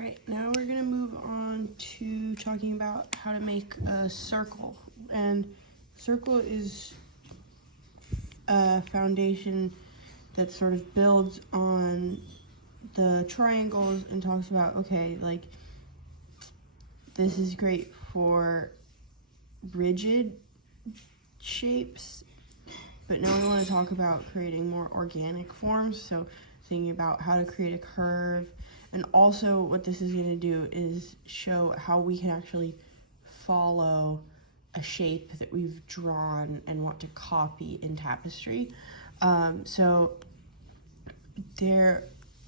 right, now we're gonna move on to talking about how to make a circle. And circle is a foundation that sort of builds on the triangles and talks about, okay, like this is great for rigid shapes, but now we want to talk about creating more organic forms. So thinking about how to create a curve, and also what this is going to do is show how we can actually follow a shape that we've drawn and want to copy in tapestry.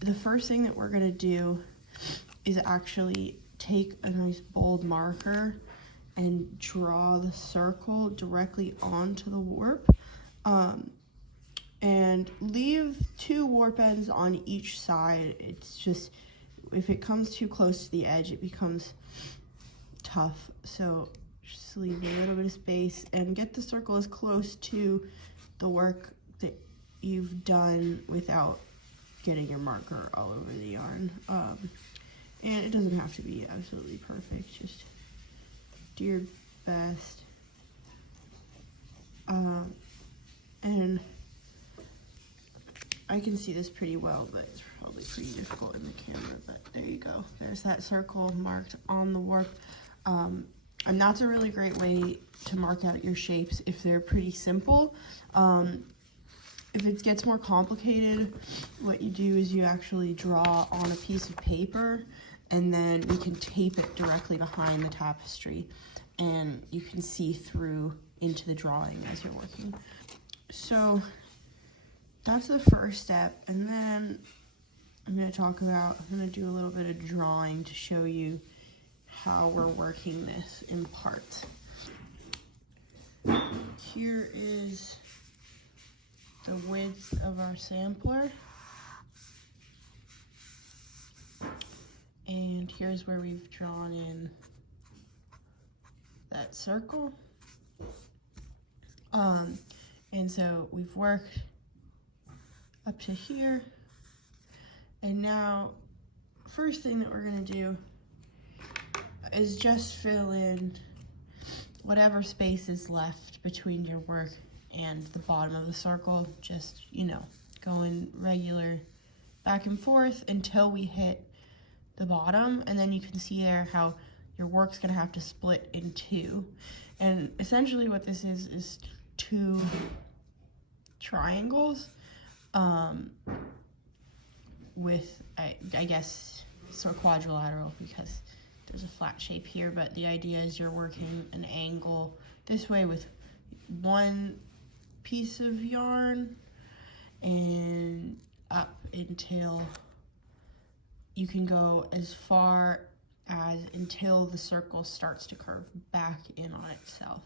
The first thing that we're going to do is actually take a nice bold marker and draw the circle directly onto the warp, and leave 2 warp ends on each side. It's just, if it comes too close to the edge, it becomes tough. So just leave a little bit of space and get the circle as close to the work that you've done without getting your marker all over the yarn. And it doesn't have to be absolutely perfect, just do your best. And I can see this pretty well, but it's probably pretty difficult in the camera, but there you go. There's that circle marked on the warp. And that's a really great way to mark out your shapes if they're pretty simple. If it gets more complicated, what you do is you actually draw on a piece of paper, and then we can tape it directly behind the tapestry, and you can see through into the drawing as you're working. So that's the first step, and then I'm going to do a little bit of drawing to show you how we're working this in parts. Here is the width of our sampler, and here's where we've drawn in that circle. And so we've worked up to here, and now first thing that we're going to do is just fill in whatever space is left between your work and the bottom of the circle. Just, going regular back and forth until we hit the bottom, and then you can see there how your work's gonna have to split in 2. And essentially what this is 2 triangles with, I guess, sort of quadrilateral because there's a flat shape here, but the idea is you're working an angle this way with 1 piece of yarn and up until you can go as far as until the circle starts to curve back in on itself.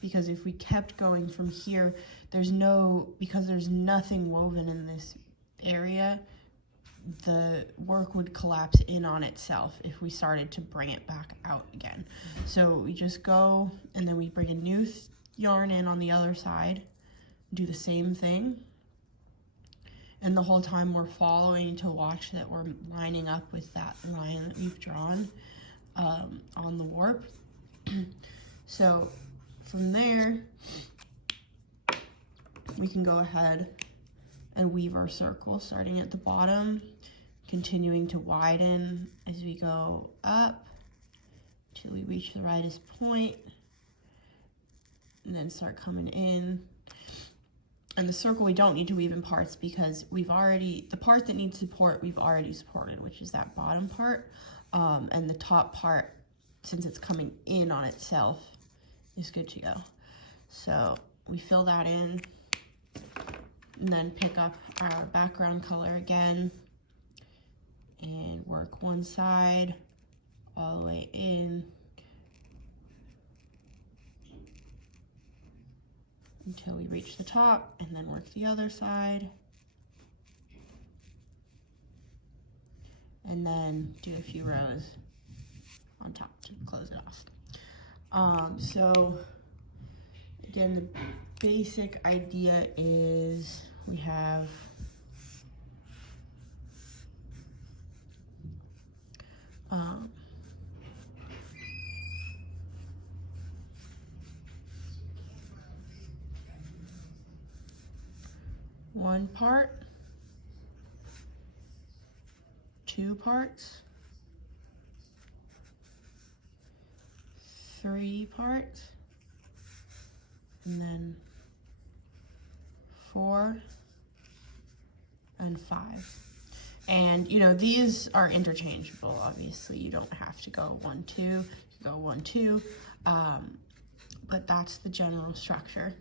Because if we kept going from here, because there's nothing woven in this area, the work would collapse in on itself if we started to bring it back out again. So we just go, and then we bring a new yarn in on the other side, do the same thing, and the whole time we're following to watch that we're lining up with that line that we've drawn on the warp. So from there, we can go ahead and weave our circle, starting at the bottom, continuing to widen as we go up till we reach the rightest point, and then start coming in. And the circle we don't need to weave in parts because the part that needs support we've already supported, which is that bottom part, and the top part, since it's coming in on itself, is good to go. So we fill that in, and then pick up our background color again and work one side all the way in until we reach the top, and then work the other side, and then do a few rows on top to close it off. So again, the basic idea is we have Um, one part, 2 parts, 3 parts, and then 4 and 5. And you know, these are interchangeable. Obviously, you don't have to go 1 2, you go 1 2, but that's the general structure.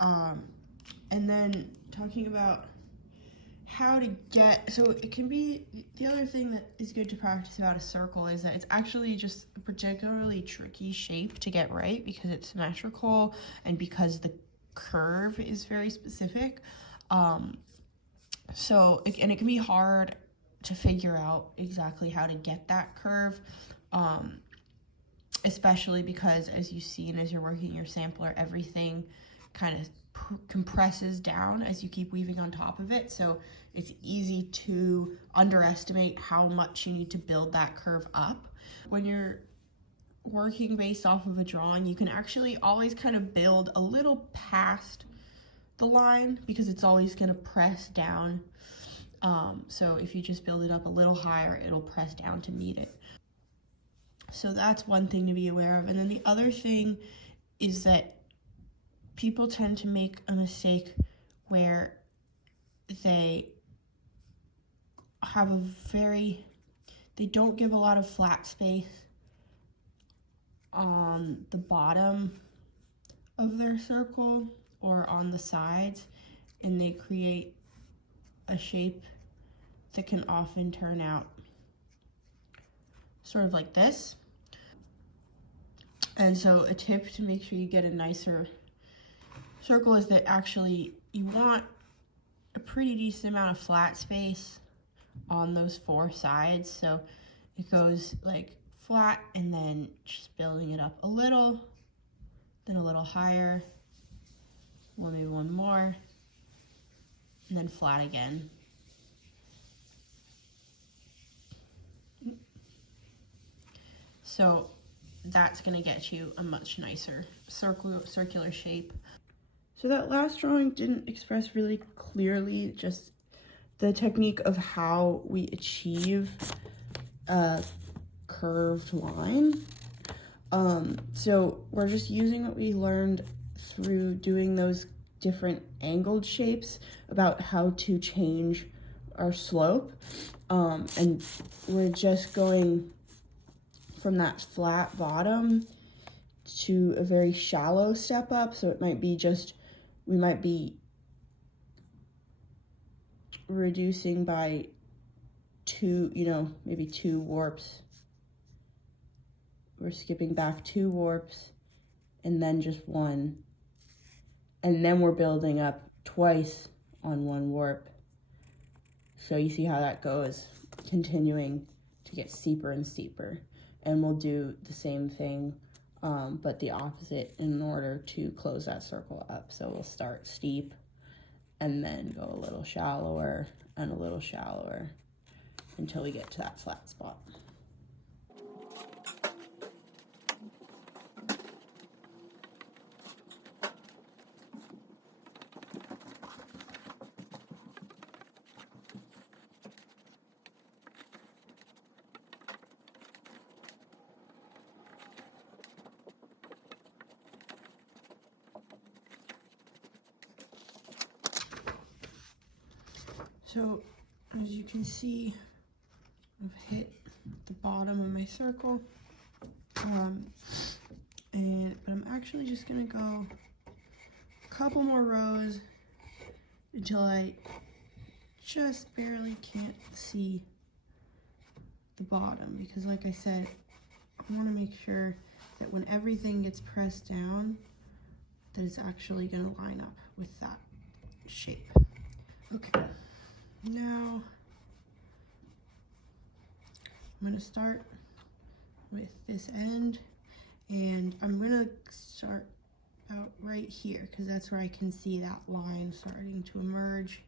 And then talking about how to get, so it can be, the other thing that is good to practice about a circle is that it's actually just a particularly tricky shape to get right because it's symmetrical and because the curve is very specific. So it can be hard to figure out exactly how to get that curve, especially because, as you've seen as you're working your sampler, everything kind of compresses down as you keep weaving on top of it. So it's easy to underestimate how much you need to build that curve up. When you're working based off of a drawing, you can actually always kind of build a little past the line because it's always going to press down. So if you just build it up a little higher, it'll press down to meet it. So that's one thing to be aware of. And then the other thing is that people tend to make a mistake where they have they don't give a lot of flat space on the bottom of their circle or on the sides, and they create a shape that can often turn out sort of like this. And so a tip to make sure you get a nicer circle is that actually you want a pretty decent amount of flat space on those 4 sides. So it goes like flat and then just building it up a little, then a little higher, maybe one more, and then flat again. So that's going to get you a much nicer circular shape. So that last drawing didn't express really clearly just the technique of how we achieve a curved line. So we're just using what we learned through doing those different angled shapes about how to change our slope. And we're just going from that flat bottom to a very shallow step up. So it might be just, we might be reducing by 2, maybe 2 warps. We're skipping back 2 warps and then just 1. And then we're building up twice on 1 warp. So you see how that goes, continuing to get steeper and steeper. And we'll do the same thing, but the opposite in order to close that circle up. So we'll start steep and then go a little shallower and a little shallower until we get to that flat spot. So as you can see, I've hit the bottom of my circle, but I'm actually just gonna go a couple more rows until I just barely can't see the bottom, because like I said, I want to make sure that when everything gets pressed down, that it's actually going to line up with that shape. Okay, now I'm going to start with this end, and I'm going to start out right here because that's where I can see that line starting to emerge.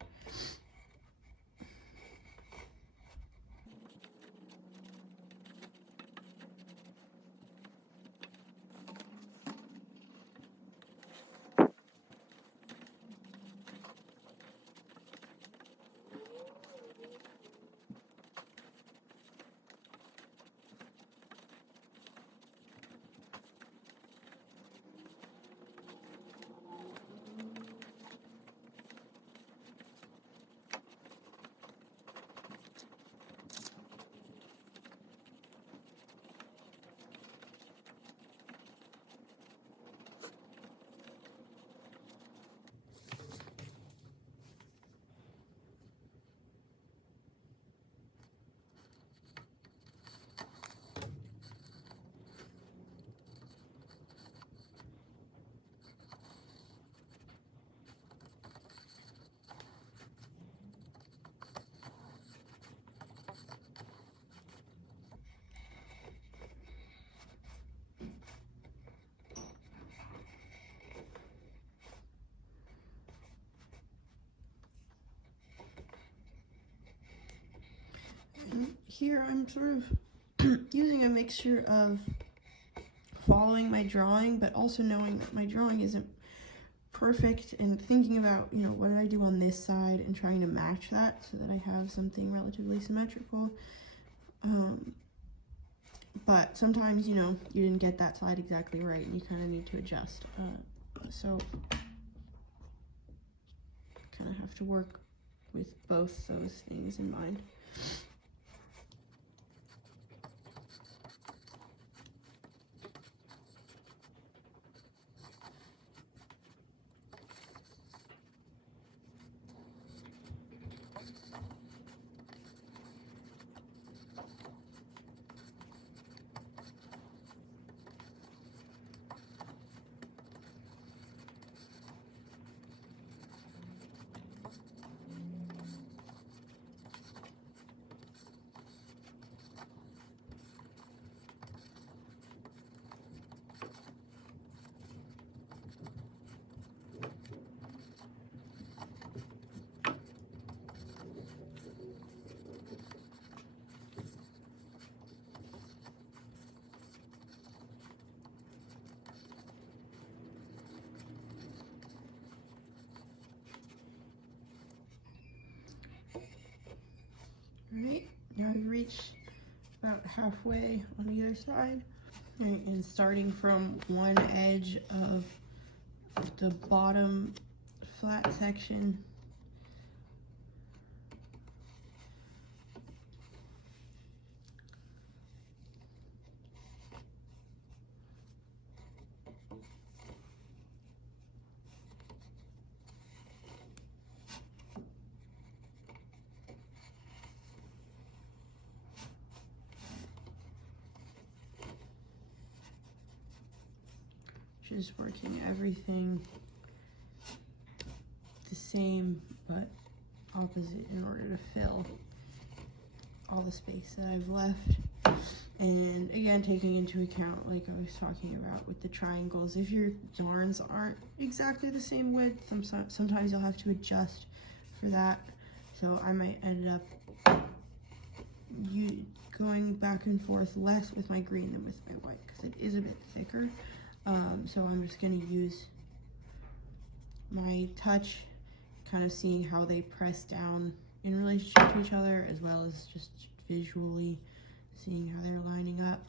here I'm sort of using a mixture of following my drawing, but also knowing that my drawing isn't perfect, and thinking about, you know, what did I do on this side and trying to match that so that I have something relatively symmetrical. But sometimes, you know, you didn't get that side exactly right and you kind of need to adjust. So kind of have to work with both those things in mind. Alright, now I've reached about halfway on either side. Alright, and starting from one edge of the bottom flat section, just working everything the same but opposite in order to fill all the space that I've left. And again, taking into account, like I was talking about with the triangles, if your yarns aren't exactly the same width, sometimes you'll have to adjust for that. So I might end up going back and forth less with my green than with my white because it is a bit thicker. So I'm just going to use my touch, kind of seeing how they press down in relationship to each other, as well as just visually seeing how they're lining up.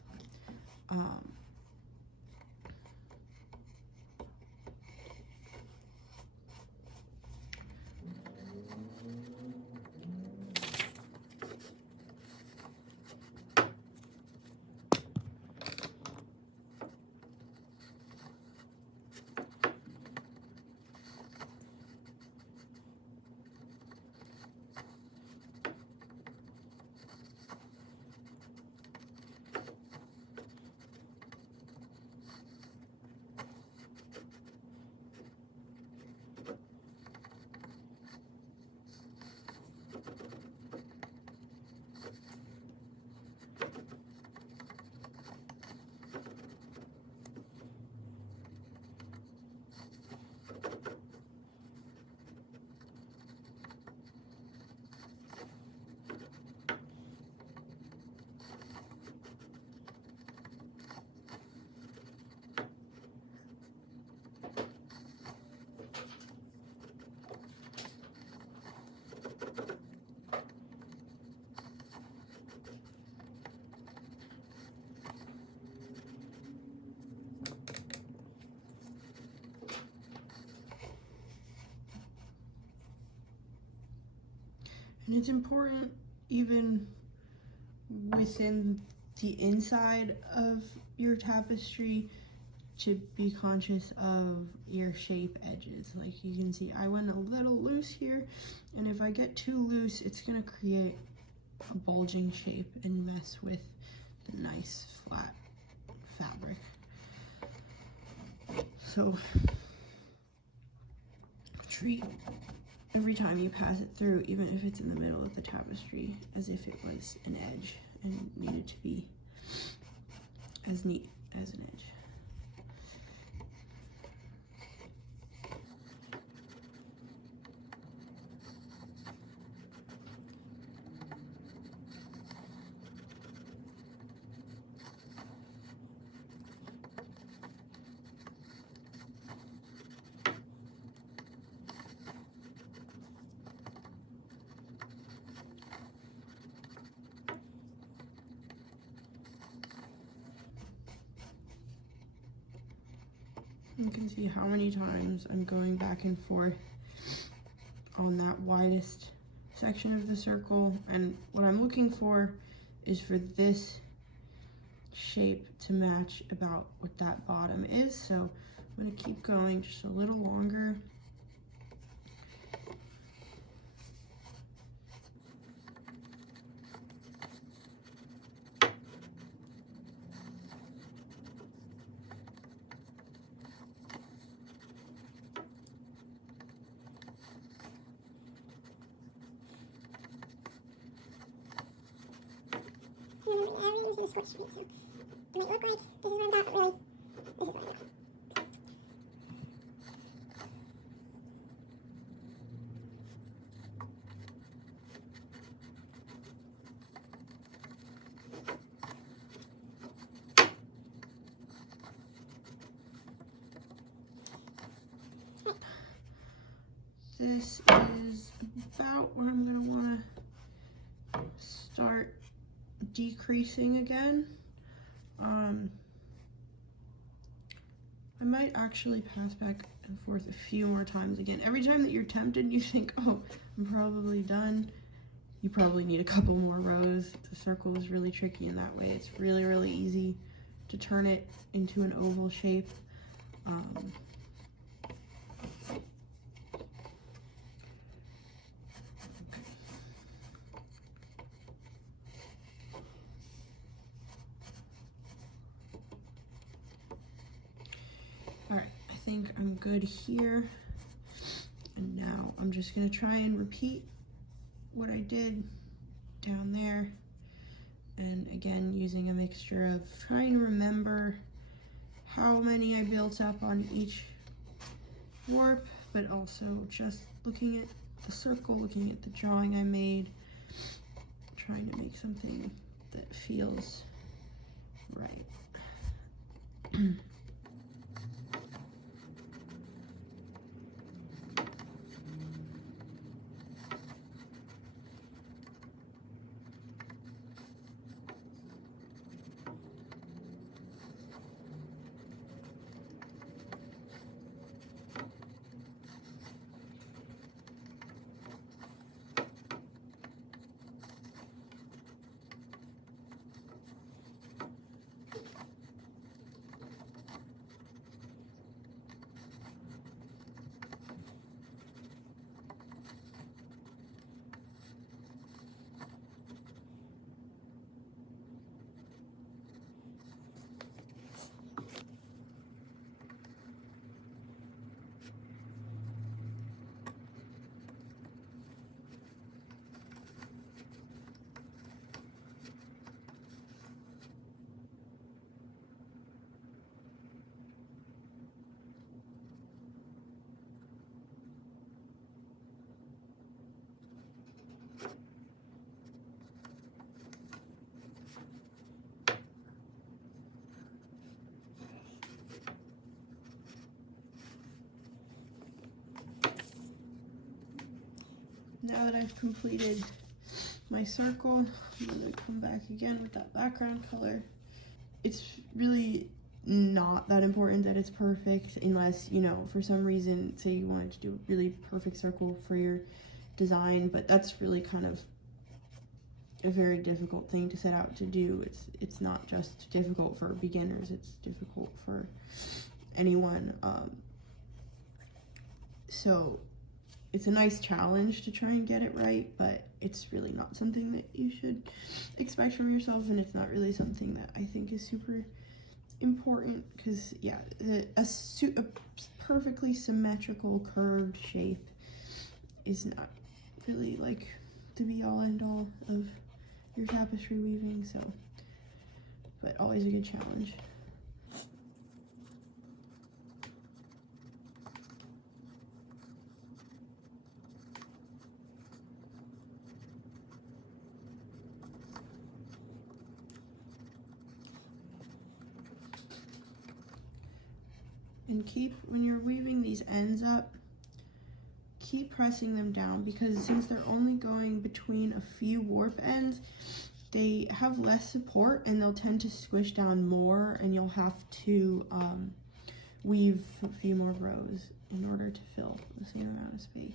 And it's important, even within the inside of your tapestry, to be conscious of your shape edges. Like you can see, I went a little loose here, and if I get too loose, it's gonna create a bulging shape and mess with the nice flat fabric. So treat every time you pass it through, even if it's in the middle of the tapestry, as if it was an edge and needed to be as neat as an edge. You can see how many times I'm going back and forth on that widest section of the circle, and what I'm looking for is for this shape to match about what that bottom is. So I'm going to keep going just a little longer. Everything's in squish shape, so it might look like this is what I've got, but really, this is what I've got. This is about where I'm going to want to start decreasing again. I might actually pass back and forth a few more times again. Every time that you're tempted, you think, oh, I'm probably done. You probably need a couple more rows. The circle is really tricky in that way. It's really, really easy to turn it into an oval shape. All right, I think I'm good here. And now I'm just gonna try and repeat what I did down there. And again, using a mixture of trying to remember how many I built up on each warp, but also just looking at the circle, looking at the drawing I made, trying to make something that feels right. Now that I've completed my circle, I'm going to come back again with that background color. It's really not that important that it's perfect unless, you know, for some reason, say you wanted to do a really perfect circle for your design, but that's really kind of a very difficult thing to set out to do. It's not just difficult for beginners, it's difficult for anyone. So it's a nice challenge to try and get it right, but it's really not something that you should expect from yourself, and it's not really something that I think is super important, because yeah, a perfectly symmetrical curved shape is not really like the be all end all of your tapestry weaving, so, but always a good challenge. And keep, when you're weaving these ends up, keep pressing them down, because since they're only going between a few warp ends, they have less support and they'll tend to squish down more, and you'll have to weave a few more rows in order to fill the same amount of space.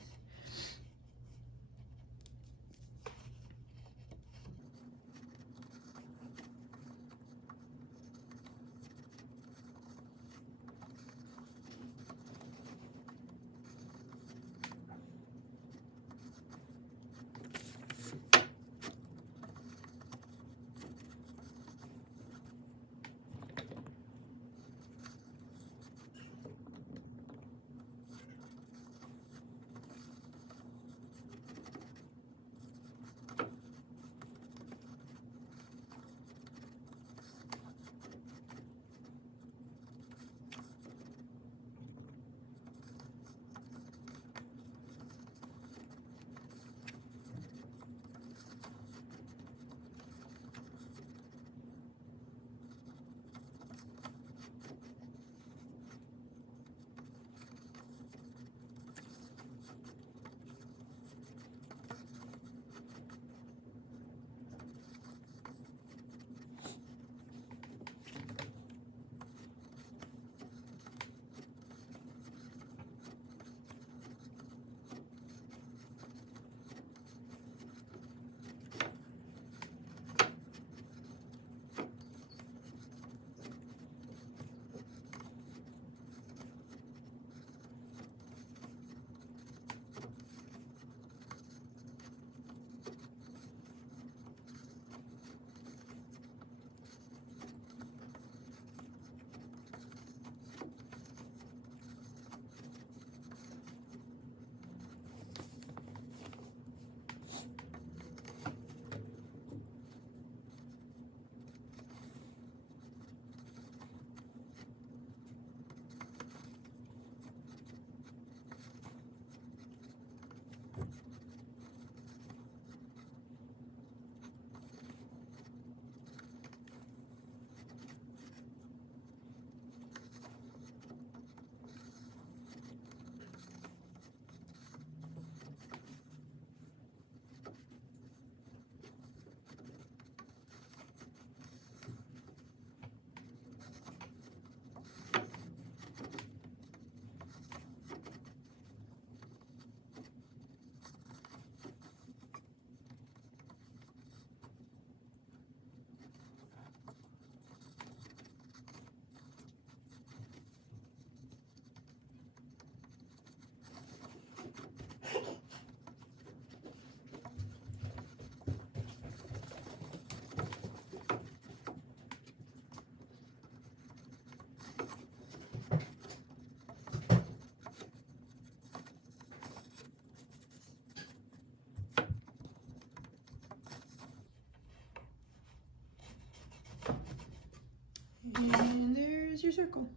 And there's your circle.